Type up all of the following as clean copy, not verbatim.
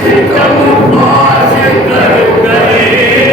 Siamo quasi per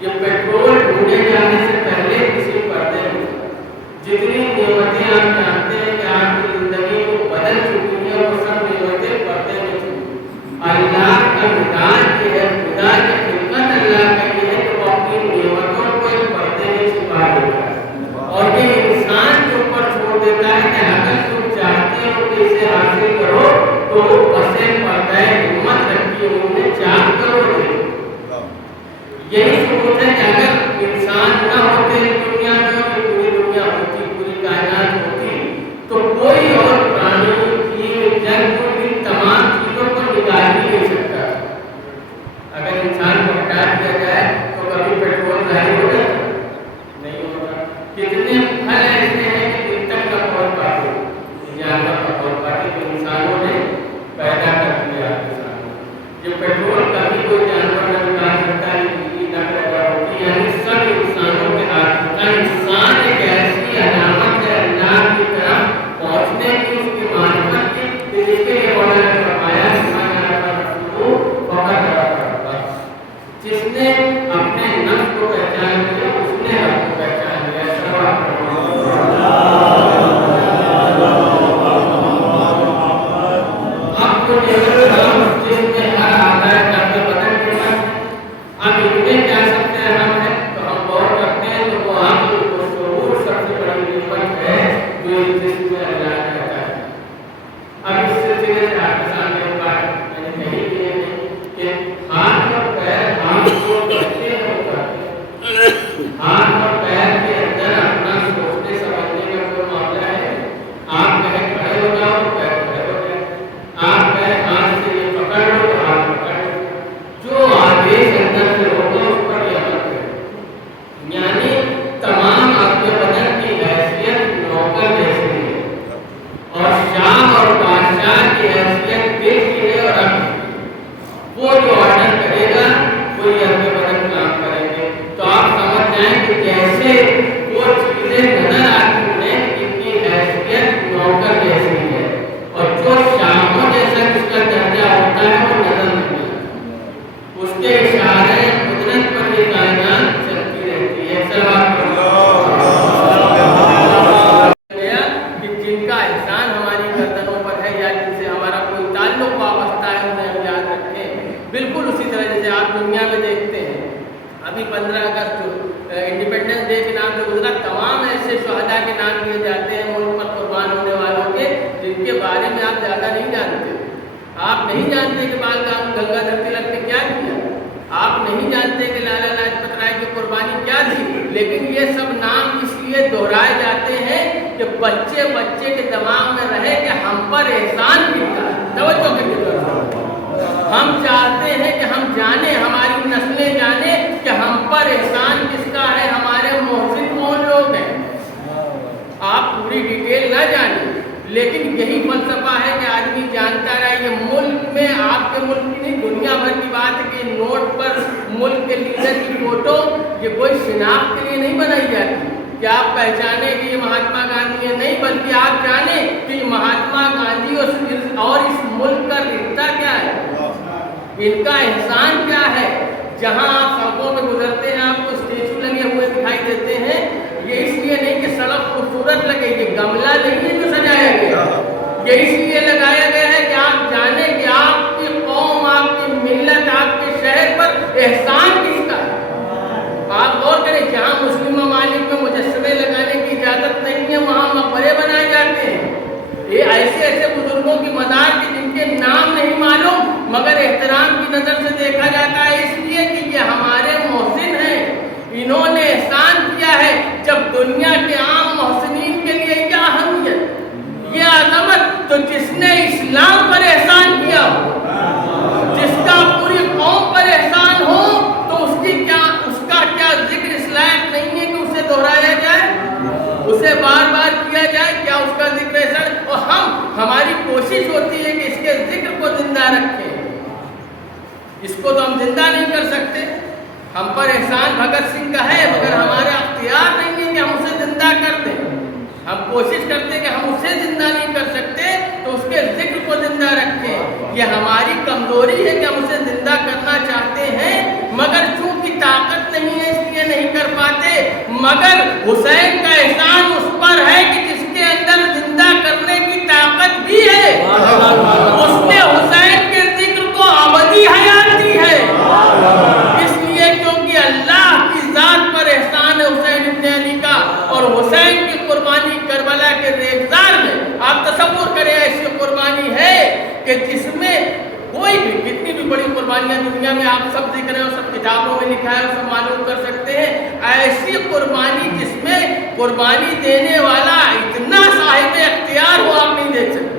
یہ petrol ڈھونڈے جانے سے پہلے کسی پردے میں جتنی نعمتیں آپ جانتے ہیں کہ آپ کی زندگی کو بدل چکی ہیں وہ سب نعمتیں پردے میں چکی. اللہ کا مزاج یہ ہے, خدا کی خدمت اللہ کا یہ ہے کہ وہ اپنی نعمتوں کو ایک پردے میں چھپا دیتا ہے اور یہ انسان کے اوپر چھوڑ دیتا ہے کہ اگر تم چاہتے ہو کہ اسے حاصل کرو تو بسے پردہ ہمت رکھی انہوں نے چاہ کرو. یہی ثبوت ہے کہ اگر انسان نہ ہوتے دنیا میں, پوری دنیا ہوتی, پوری کائنات ہوتی, تو کوئی اور پرانی جیو جنتو ان تمام چیزوں کو نکال ہی نہیں سکتا. اگر انسان کو ہٹا دیا جائے تو کبھی پیٹرول ظاہر ہوگا نہیں ہوگا. کتنے پھل ایسے ہیں کہ دن تک نہ پہنچ پاتے, جانور نہ پہنچ پاتے, تو انسانوں نے پیدا کر دیا. یہ پیٹرول کبھی کوئی جانور نہ نکال سکتا ہے, یعنی سب انسانوں کے ہاتھ کا. انسان ایک ایسی علامت ہے اللہ کی طرف پہنچنے کی, اس کی معرفت کی, جس کے لیے مولانا نے فرمایا جس نے اپنے نفس کو پہچان لیا اس نے رب کو پہچان لیا. اب تو جس نے ہر آدھار کر کے بدل دیا, اب ان میں کیا سکتے ہیں ہم ہیں تو ہم غور کرتے ہیں تو وہ عقل و شعور سب سے بڑی نعمت ہے جو اس جسم میں اللہ کہتا ہے. اب اس سلسلے سے آپ کے سامنے ایک بات میں نے کہی ہے کہ ہاتھ اور پیر ہاتھ کو کیسے ہوتا ہے. ہاتھ اور پیر کے اندر اپنا سوچنے سمجھنے کا کوئی معاملہ ہے. آپ کہیں کھڑے ہو جاؤ تو پیر کھڑے ہو جائے, آپ کہیں ہاتھ سے یہ پکڑ لو تو ہاتھ پکڑ لو. جو آدیش اندر سے ہوگا اس پر یہ عمل کرے. یعنی تمام آپ کے بدن کی حیثیت نوکر جیسی ہے اور شاہ اور بادشاہ کی حیثیت دل کی ہے اور عقل کی. وہ جو آرڈر کرے گا وہی آپ کے بدن کام کریں گے. تو آپ سمجھ جائیں کہ جیسے وہ چیزیں نظر آتی ہیں ان کی حیثیت نوکر جیسی ہے اور جو شاہوں جیسا اس کا درجہ ہوتا ہے وہ نظر نہیں آتا. اس کے اشارے قدرت پر یہ کائنات چلتی رہتی ہے. کہ جن کا احسان ہماری گردنوں پر ہے یا جن سے ہمارا کوئی تعلق وابستہ ہے انہیں ہم یاد رکھیں. بالکل اسی طرح جیسے آپ دنیا میں دیکھتے ہیں ابھی 15 اگست جو انڈیپینڈنس ڈے کے نام سے گزرا, تمام ایسے شہداء کے نام لیے جاتے ہیں ملک پر قربان ہونے والوں کے جن کے بارے میں آپ زیادہ نہیں جانتے. آپ نہیں جانتے کہ بال گنگادھر تلک نے کیا کیا, آپ نہیں جانتے کہ لالا لاجپت رائے کی قربانی کیا تھی, لیکن یہ سب نام اس لیے دہرائے جاتے ہیں کہ بچے بچے کے دماغ میں رہے کہ ہم پر احسان کس کا ہے. توجہ کرنے کی ضرورت ہے. ہم چاہتے ہیں کہ ہم جانیں, ہماری نسلیں جانیں کہ ہم پر احسان کس کا ہے, ہمارے محسن کون لوگ ہیں. آپ پوری ڈیٹیل نہ جانیں لیکن یہی فلسفہ ہے کہ آدمی جانتا رہے. یہ ملک میں آپ کے ملک کی نہیں دنیا بھر کی بات ہے کہ نوٹ پر ملک کے لیڈر کی فوٹو یہ کوئی شناخت کے لیے نہیں بنائی جاتی کہ آپ پہچانے کہ یہ مہاتما گاندھی ہے, نہیں, بلکہ آپ جانیں کہ یہ مہاتما گاندھی اور اس ملک کا رشتہ کیا ہے, ان کا احسان کیا ہے. جہاں آپ سڑکوں میں گزرتے ہیں آپ کو اسٹیچو لگے ہوئے دکھائی دیتے ہیں, یہ اس لیے نہیں کہ سڑک خوبصورت لگے, یہ گملہ نہیں ہے جو سجایا گیا, یہ اس لیے لگایا گیا ہے کہ آپ جانیں کہ آپ کی قوم, آپ کی ملت, آپ کے شہر پر احسان کس کا ہے. آپ غور کریں, جہاں مسلم ممالک میں مجسمے لگانے کی اجازت نہیں ہے وہاں مقبرے بنائے جاتے ہیں. یہ ایسے ایسے بزرگوں کی مزار کے جن کے نام نہیں معلوم مگر احترام کی نظر سے دیکھا جاتا ہے, اس لیے کہ یہ ہمارے محسن ہیں, انہوں نے احسان کیا ہے. جب دنیا کے عام محسنین کے لیے کیا اہمیت, یہ عظمت, تو جس نے اسلام پر احسان کیا ہو, جس کا پوری قوم پر احسان ہو, تو اس کا کیا ذکر اس لائق نہیں ہے کہ اسے دہرایا جائے, اسے بار بار کیا جائے. کیا اس کا ذکر ایسا, اور ہماری کوشش ہوتی ہے کہ اس کے ذکر کو زندہ رکھیں. اس کو تو ہم زندہ نہیں کر سکتے. ہم پر احسان بھگت سنگھ کا ہے مگر ہمارا اختیار نہیں ہے کہ ہم اسے زندہ کر دیں. ہم کوشش کرتے کہ ہم اسے زندہ نہیں کر سکتے تو اس کے ذکر کو زندہ رکھیں. یہ ہماری کمزوری ہے کہ ہم اسے زندہ کرنا چاہتے ہیں مگر چونکہ طاقت نہیں ہے حسین کا احسان اس پر ہے کہ جس کے اندر زندہ کرنے کی طاقت بھی ہے، اس نے حسین کے ذکر کو ابدی حیات دی ہے، اس لیے کیونکہ اللہ کی ذات پر احسان ہے حسین ابن علی کا، اور حسین کی قربانی کربلا کے ریگزار میں آپ تصور کریں ایسی قربانی ہے کہ جس میں کوئی بھی کتنی بھی بڑی قربانیاں دنیا میں آپ سب دیکھ رہے ہیں اور سب کتابوں میں لکھا ہے اور سب معلوم کر سکتے ہیں، ایسی قربانی جس میں قربانی دینے والا اتنا صاحب اختیار ہو آپ نہیں دیکھ سکتے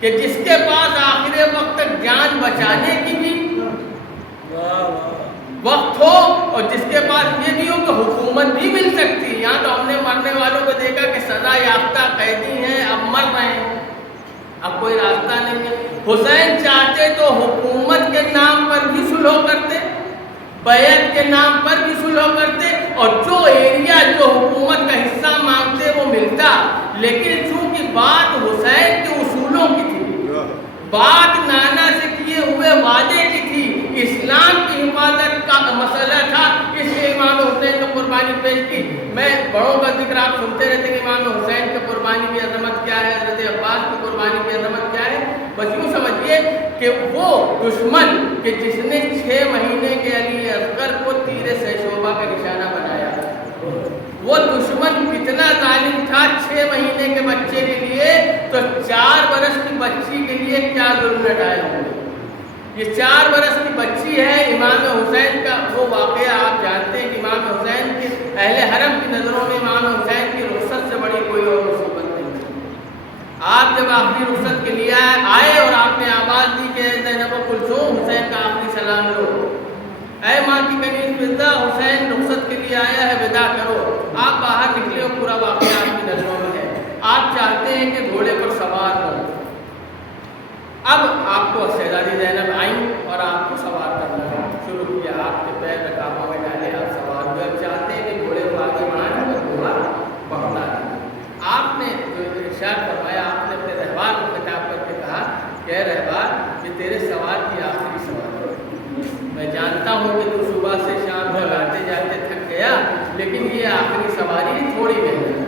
کہ جس کے پاس آخر وقت تک جان بچانے کی بھی وقت ہو اور جس کے پاس یہ بھی ہو کہ حکومت بھی مل سکتی ہے۔ یہاں تو ہم نے مرنے والوں کو دیکھا کہ سزا یافتہ قیدی ہیں، اب مر رہے ہیں، اب کوئی راستہ نہیں ہے۔ حسین چاہتے تو حکومت کے نام پر بھی صلح کرتے، بیعت کے نام پر بھی صلح کرتے، اور جو ایریا جو حکومت کا حصہ مانگتے وہ ملتا، لیکن چونکہ بات حسین کے اصولوں کی تھی، بات نانا سے کیے ہوئے وعدے کی تھی، اسلام کی حفاظت کا مسئلہ تھا، اس لیے امام حسین کو قربانی پیش کی۔ میں بڑوں کا ذکر آپ سنتے رہتے ہیں، امام حسین کی قربانی کی عظمت کیا ہے، حضرت عباس کی قربانی کی عظمت کیا ہے، بس یوں سمجھیے کہ وہ دشمن کہ جس نے 6 مہینے کے علی اصغر کو تیر سیشوبہ کا نشانہ بنایا، وہ دشمن کتنا ظالم تھا 6 مہینے کے بچے کے لیے، تو 4 برس کی بچی کے لیے کیا ظلم ڈھائے ہوں گے۔ یہ 4 برس کی بچی ہے، امام حسین کا وہ واقعہ آپ جانتے ہیں کہ امام حسین کے اہل حرم کی نظروں میں امام حسین کی رخصت سے بڑی کوئی اور مصیبت نہیں۔ آپ جب آخری رخصت کے لیے آئے اور آپ نے آواز دی کہ زینب و کلثوم حسین کا آخری سلام لو، اے ماں کی کنیز فضہ حسین رخصت کے لیے آیا ہے، ودا کرو۔ آپ باہر نکلے اور پورا واقعہ آپ کی نظروں میں ہے، آپ چاہتے ہیں کہ گھوڑے پر سوار ہوں۔ اب آپ کو شہزادی زینب آئیں اور آپ کو سوار کرنا شروع کیا، آپ کے پیر رکابوں میں ڈالے، آپ سوار ہوئے، اب چاہتے ہیں کہ گھوڑے کو آگے بڑھائیں اور گھوڑا بڑھتا ہے۔ آپ نے جو ارشاد فرمایا، آپ نے اپنے رہبار کو خطاب کر کے کہا کہ رہبار یہ تیرے سوال کی آخری سوال ہے، میں جانتا ہوں کہ تو صبح سے شام تک آتے جاتے تھک گیا، لیکن یہ آخری سواری تھوڑی نہیں،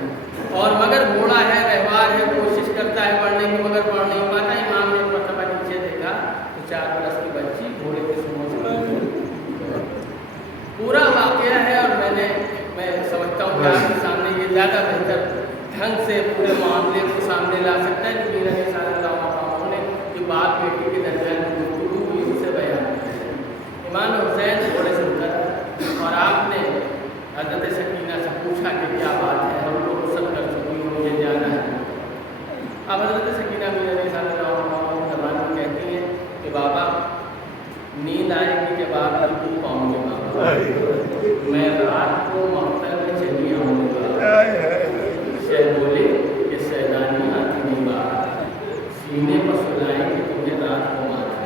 اور مگر گھوڑا ہے، رہبار ہے، کوشش کرتا ہے پڑھنے کی مگر پڑھ نہیں پاتا۔ امام نے مرتبہ نیچے دیکھا تو 4 برس کی بچی گھوڑے کے سمجھ پورا واقعہ ہے، اور میں سمجھتا ہوں کہ آپ کے سامنے یہ زیادہ بہتر ڈھنگ سے پورے معاملے کو سامنے لا سکتا ہے کہ میرا یہ سارے نے جو باپ بیٹی کے درمیان میں گفتگو ہوئی اسے بیان کیا۔ امام حسین گھوڑے سے اتر اور آپ نے حضرت سکینہ سے پوچھا کہ کیا بات ہے، ہم کو رخصت کر چکی ہوں، مجھے جانا ہے۔ اب حضرت سکینہ میرے ساتھ زبان میں کہتی ہیں کہ بابا نیند آئے گی کہ بعد بالکل پاؤں گے بابا، میں رات کو مقتل میں چلی آؤں گا۔ شہ بولے کہ شہزادی آتی نہیں بات، سینے پر سلائیں کہ تمہیں رات کو مارا۔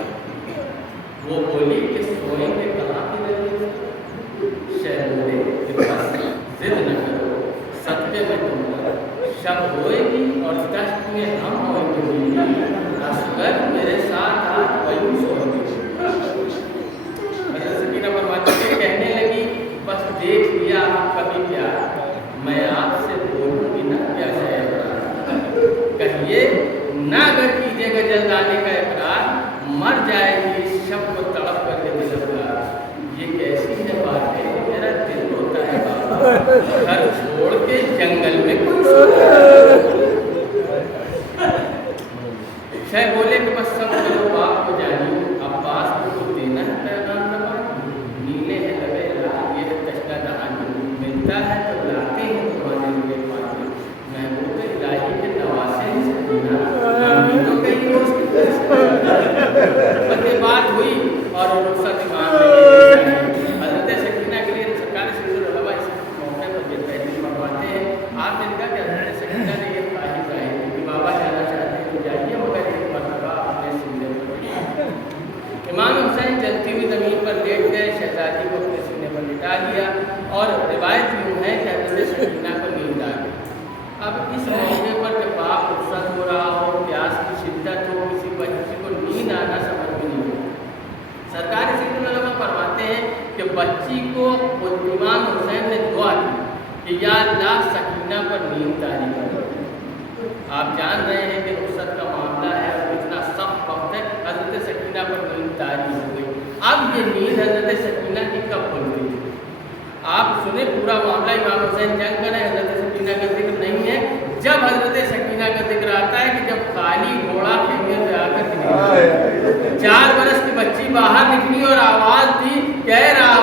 وہ بولی کہ سوئیں گے کہاں کی وجہ سے؟ شہ بولے کہ بس ضد نہ کرو، صدقے میں تم پر شب ہوئے گی اور دشت میں ہم ہوئیں گے، اصغر میرے ساتھ آج وہی سوئیں گے۔ حضرت سکینہ فرماتی ہے کہنے لگی بس دیکھ لیا آپ کا بھی پیار، میں آپ سے بولوں گی نہ کیا شاید، کہیے نہ اگر کیجیے گا جلد آنے کا اقرار، مر جائے گی اس شب کو تڑپ کر کے دلبار۔ یہ کیسی ہے بات ہے، میرا دل ہوتا ہے بابا، گھر چھوڑ کے جنگل میں کوئی شاید بولے کہ بس سب کرو باپ کو جانی، عباس کو دینا ہے پیغام نبات، نیلے ہیں لگے لا یہ تشکا دہانی، ملتا ہے تو لاتے ہیں تمہارے لیے پانی، محبوب الہی کے نواسے ہیں سکینہ، ہم تو کہیں اس کی بات ہوئی اور رخصت امام نے حضرت سکینہ کے لیے سرکار سید العلماء اس موقع پر یہ تحریر فرماتے ہیں۔ آپ نے کہا کہ حضرت سکینہ نے یہ خواہش ظاہر کی کہ بابا جانا چاہتے ہیں تو جائیے، مگر ایک مرتبہ اپنے سینے پر۔ امام حسین جلتی ہوئی زمین پر لیٹ گئے، شہزادی کو اپنے سینے پر لٹا دیا، اور روایت یوں ہے کہ حضرت سکینہ کو نیند آ گئی۔ اب اس موقع پر جب باپ رخصت ہو رہا ہو، پیاس کی شدت ہو، کسی بچے کو نیند آنا سمجھ میں نہیں ہو، سرکار سید العلماء فرماتے ہیں کہ بچی کو امام حسین نے دعا دی کہ یا اللہ سکینہ پر نیند طاری کر دو۔ آپ جان رہے ہیں کہ رخصت کا معاملہ ہے اور اتنا سخت وقت ہے، حضرت سکینہ پر نیند طاری ہو گئی۔ اب یہ نیند حضرت سکینہ کی کب کھل گئی؟ آپ سنیں پورا معاملہ، امام حسین جنگ پر ہے، حضرت سکینہ کا ذکر نہیں ہے۔ جب حضرت سکینہ کا ذکر آتا ہے کہ جب خالی گھوڑا خیمے سے آ کر نکلی، 4 برس کی بچی باہر نکلی اور آواز دی، کہہ رہا